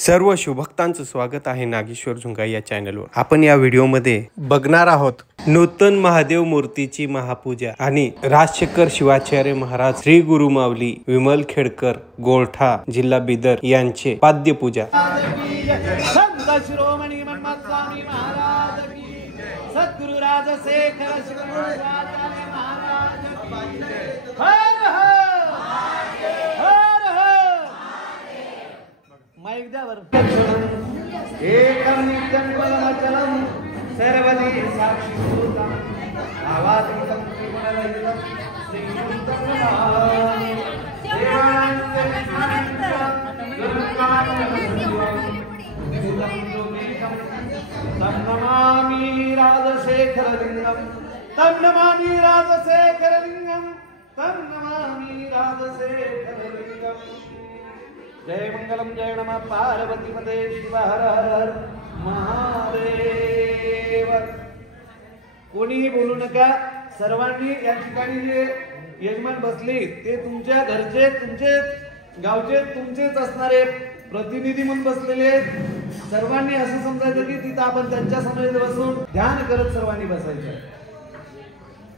सर्व शिवभक्तांचं स्वागत आहे नागेश्वर झुंगाई या चॅनलवर। आपण या व्हिडिओमध्ये बघणार आहोत नूतन महादेव मूर्तीची महापूजा आणि राजशेखर शिवाचार्य महाराज श्री गुरु माऊली विमलखेडकर गोरठा जिल्हा बिदर यांचे पाद्यपूजा। सद्गुरु राजशेखर शिवाचार्य महाराज माइक द्यावर एकं नित्यं परमचलं सर्वदी साक्षीभूतं आवादितं त्रिगुणरहितं श्रीमन्तं नमामि तं नमामि राजशेखरलिङ्गं तं नमामि राजशेखरलिङ्गं तं नमामि राजशेखरलिङ्गं। जय मंगलम जय नमः पार्वती पते शिव हर हर महादेव। कोणीही बोलू नका। सर्वांनी या ठिकाणी जे यजमान बसले ते तुमच्या घरचे, तुमचे गावचे, तुमचेच असणारे प्रतिनिधी म्हणून बसलेले। सर्वांनी असं समजायचं की तिथं आपण त्यांच्या समोर बसून ध्यान करत सर्वांनी बसायचं।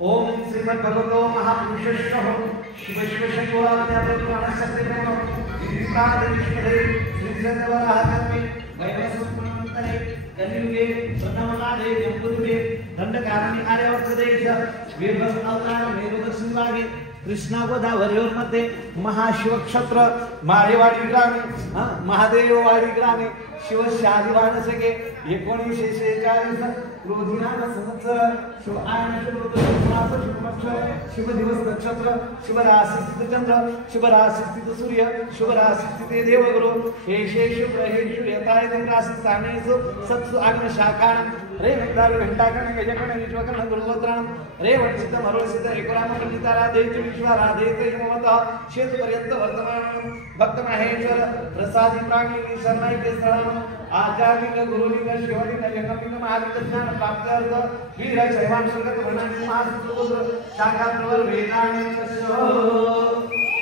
ओम श्रीमद भगवतो महापुरुषेश्वर शिव शिव शंभोरात्या प्रभुराणसत्तेनमो विधिकादनिष्ठे श्रीजनवराहकर्मे वैवस्वन्मन्तरे कलियुगे प्रथमकाले जम्बुद्वीपे दण्डकारणे आर्यावर्तदेश वीरभद्र अवतार मेरुदर्शनभागे कृष्णा गोदावरीमध्ये महाशिवक्षेत्र माळेवाडी ग्रामे महादेववाडी ग्रामे शिवशाही वाणसके 1946 क्रोधीनाम संवत्सर शिव आयन शुभ शुभ दिवस नक्षत्र शुभ राशी स्थित चंद्र शुभ राशी स्थित सूर्य शुभ राशी स्थित देवगुरु हेशेषु प्रहेषु यथायतं राशी स्थानेषु सत्सु आग्न शाखानं रे वेदार घंटाकण गजकण विश्वकण गुरुगोत्रां रे वंशित मरोसित एकोराम पंडितारा देव विश्वराधे ते ममतः शेत पर्यंत वर्तमान भक्त महेश्वर प्रसादी प्राणी शरणाई के स्थळं आचार्य गुरुलिंग शिवलिंग जगन्लिंग महालिंग ज्ञान प्राप्त्यर्थ वीर शैवान सुगत वर्णांची महासुत्र शाखा प्रवर वेदांत।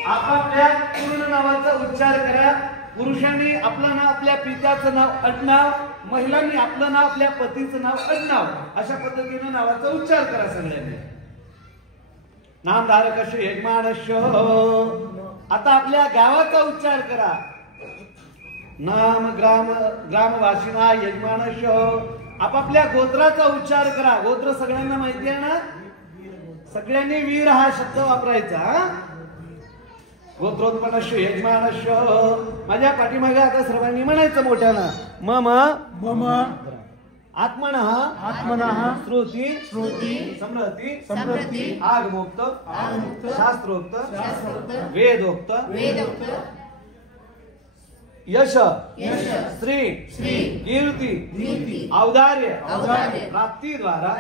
आपापल्या पूर्ण नावाचा उच्चार करा। पुरुषांनी आपलं नाव आपल्या पित्याचं नाव आडनाव, महिलांनी आपलं नाव आपल्या पतीचं नाव आडनाव, अशा पद्धतीने नावाचा उच्चार करा सगळ्यांनी। नामधारकस्य यजमानस्य। आता आपल्या गावाचा उच्चार करा। नाम ग्रामवासीना यजमानस्य। आपापल्या गोत्राचा उच्चार करा। गोत्र सगळ्यांना माहिती आहे ना? सगळ्यांनी वीर हा शब्द वापरायचा। गोत्रोत्पन्नस्य यजमानस्य। माझ्या पाठीमागे आता सर्वांनी म्हणायचं मोठ्यानं मम मम आत्मनः आत्मनः श्रुती श्रुती समृती समृती आगमोक्त आगमोक्त शास्त्रोक्त शास्त्रोक्त वेदोक्त वेदोक्त यश यश श्री श्री कीर्ति कीर्ति औदार्य औदार्य प्राप्ति द्वारा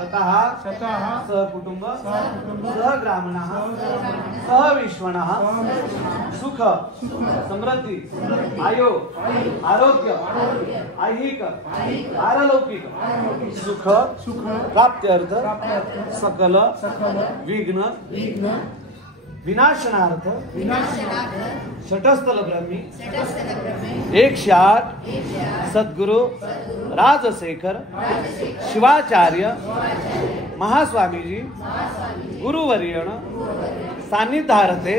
ततः ततः सहकुटुंब सहकुटुंब सहग्रामणः सहविश्वणः सुख समृद्धि आयो आरोग्य ऐहिक पारलौकिक सुख सुख प्राप्त्यर्थ सकल सकल विघ्न विघ्न विनाशनार्थ षटस्थल ब्रह्मी 108 सद्गुरु राजशेखर शिवाचार्य महास्वामीजी गुरुवर्यण सान्निध्यार्थे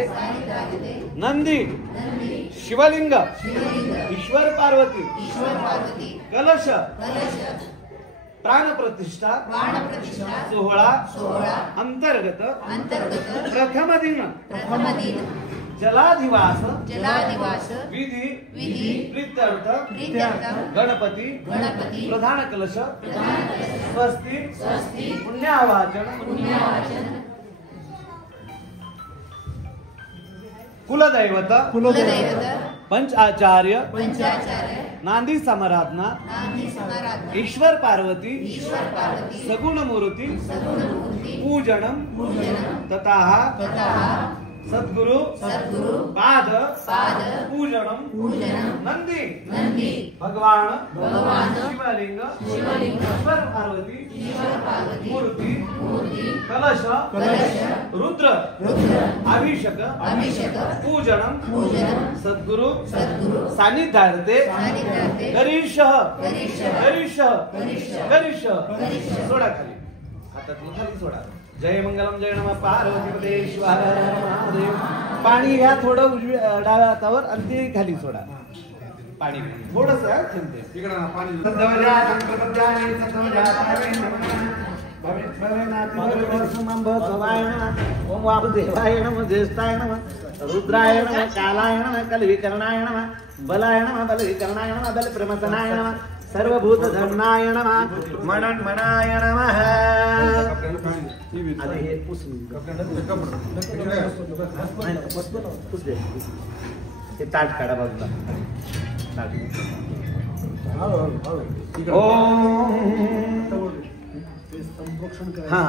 नंदी शिवलिंग ईश्वर पार्वती कलश प्राण प्रतिष्ठा सोहळा अंतर्गत प्रथम दिन जलाधिवास विधी प्रीत्यर्थ गणपती प्रधान कलश स्वस्ति पुण्यावाचन कुलदैवत पंचाचार्य नांदी समाराधना ईश्वर पार्वती सगुण मूर्ति पूजनम तथा सद्गुरु पाद पूजनम नंदी भगवान शिवलिंग ईश्वर पार्वती मूर्ति कलश रुद्र अभिषेक पूजनम सद्गुरु सानिध्यार्थे गरीश सोडा खाली हातातून खाली सोडा. जय मंगलम जय नमः पार्वती महादेव. पाणी घ्या थोडं उजव्या डाव्या हातावर आणि ते खाली सोडा. पाणी थोडस ओम वासुदेवाय नमः ज्येष्ठाय नमः रुद्राय नमः कालाय नमः कलविकरणाय नमः बलाय नमः बलविकरणाय नमः बलप्रमथनाय नमः सर्वभूत धर्माय नमः मनन्मनाय नमः. आता हे पुसून ते ताट काढा बाजूला. हा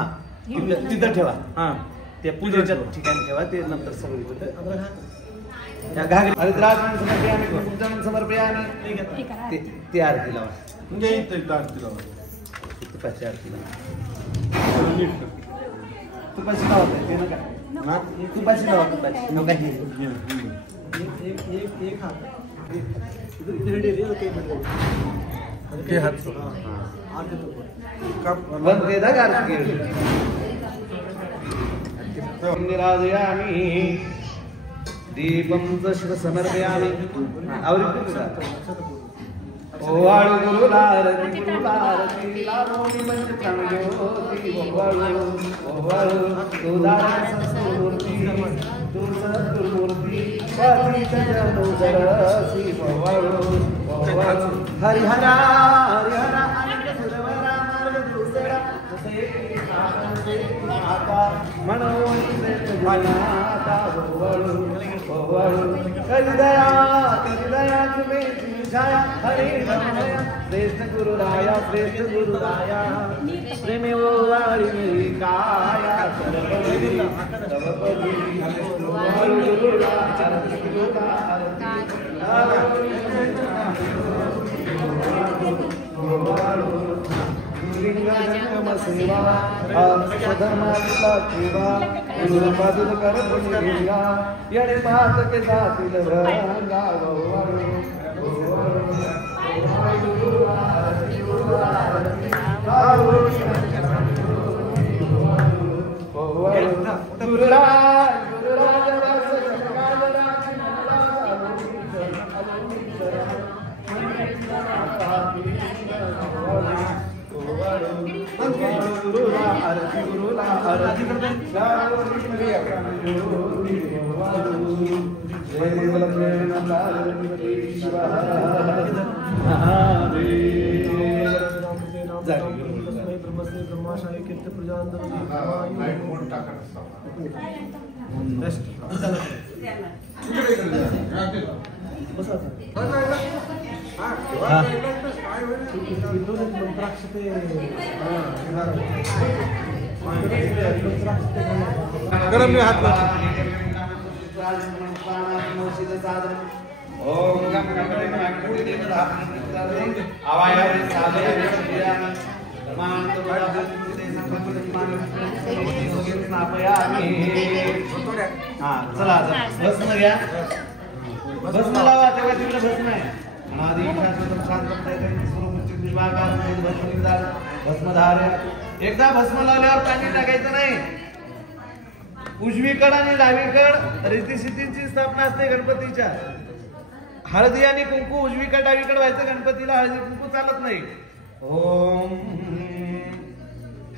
तिथं ठेवा. हा ते पूजेच्या ठिकाणी ठेवा. ते नंतर सगळं घागरी समर्पयामी ते आरती लावा. तुपाची आरती लावा. तुपाची लावा ते नका. तुपाची लावा. तुपाची बंद केला का निराजयामी दीपं शिव समर्पयामि. ओवाळू गुरुलारती लावणी मंच प्राणज्योती. ओवाळू तुदारती तू सद्गुरुमूर्ती स्वातीच जनोदरसी. ओवाळू हरिहरा हरिहरा सुरवरा मार्ग दुसरा मनोता कलिदया तुम्हें छाया हरे श्रेष्ठ गुरुराया प्रेमे वो वाली मेरी काया सेवा धर्माला ठेवा गुरुपादुल करत घेऊया येणे पाहत के जातील भंगा. गरम में हाथ ओम गम गणपति गणपति देवता आवाया साधया धर्मान तो बड़ा हां चला भस्म घ्या. भस्म लावा. तेव्हा तिकडे भस्म आहे. अनादि शाश्वत शांतम स्वरूप दिवाकार भस्मधार. एकदा भस्म लावल्यावर पाणी टाकायचं नाही. उजवीकड आणि डावीकड रीतिसिद्धींची स्थापना असते गणपतीच्या. हळदी आणि कुंकू उजवीकड डावीकड व्हायचं. गणपतीला हळदी कुंकू चालत नाही. ओम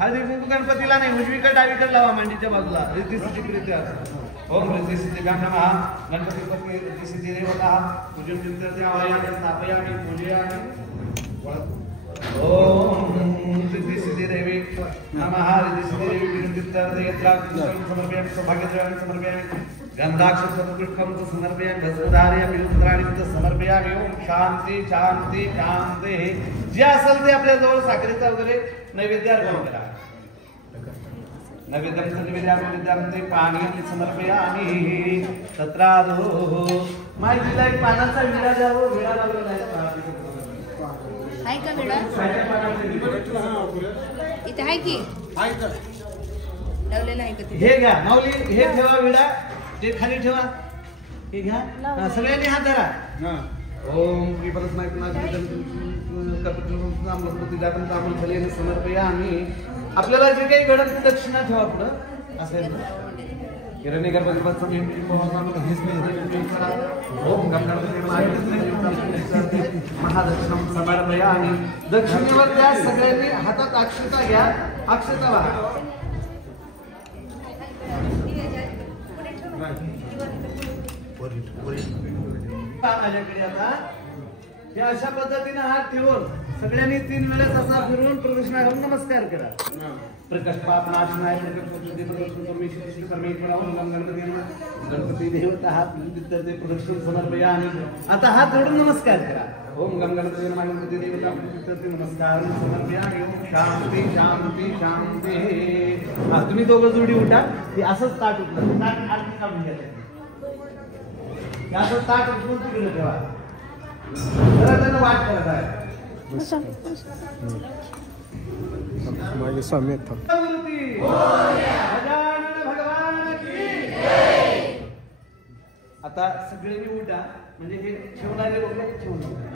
हळदी कुंकू गणपतीला नाही. उजवीकड डावीकड लावा मांडीच्या बाजूला रीतिसिद्धीकरित्या. ओम रीतिसिद्धीभ्यां नमः. गणपती पत्नी रीतिसिद्धी देवता पूजन चिंतन आवाहयामि स्थापयामि पूजयामि. ओम रीतिसिद्धि देवी नमः. रीतिसिद्धि देवी विनंतीर्थयत्रा समर्पयामि सौभाग्यद्रव्याणि समर्पयामि. गंधाक्षपुष्पं समर्पयामि. भस्मधारयामि रुद्राणि समर्पयामि. ओम शांती शांती शांती. जे असेल ते आपल्या जवळ साखरेचा वगैरे नैवेद्य अर्पण करा. नैवेद्यं सर्वविद्यां ते पाणीयं समर्पयामि तत्रादो माहितीला एक पानाचा विडा द्या हो. विडा लावलेला आहे का विडा इथे आहे की लावलेला आहे का तिथे? हे घ्या माऊली, हे ठेवा विडा, ते खाली ठेवा, हे घ्या. सगळ्यांनी हात धरा. ओम श्री समर्पयामि. आपल्याला जे काही घडत ते दक्षिणा ठेवा पुढं असं हिरण्य गणपती महादक्षिणम समर्पयामि. दक्षिणेवर त्या सगळ्यांनी हातात अक्षता घ्या, अक्षता वाहा. माझ्याकडे आता हे अशा पद्धतीने हात ठेवून सगळ्यांनी 3 वेळेस असा फिरून प्रदक्षिणा घालून नमस्कार करा. प्रकाश पाप नाशनाय गणपती देवता हात ते प्रदक्षिण समर्पयामि. आता हात जोडून नमस्कार करा. ओम गम गणपती नमः. गणपती देवता नमस्कार समर्पयामि. ओम शांती शांती शांती. हा तुम्ही दोघं जोडी उठा. हे असंच ताट उठलं, ताट आरती काढून घ्या. असं ताट उठवून तिकडे ठेवा. जरा त्यांना वाट करत आहे. माझे स्वामी आहेत. भगवान की. आता सगळे उठा, म्हणजे हे ठेवणारे लोक ठेवून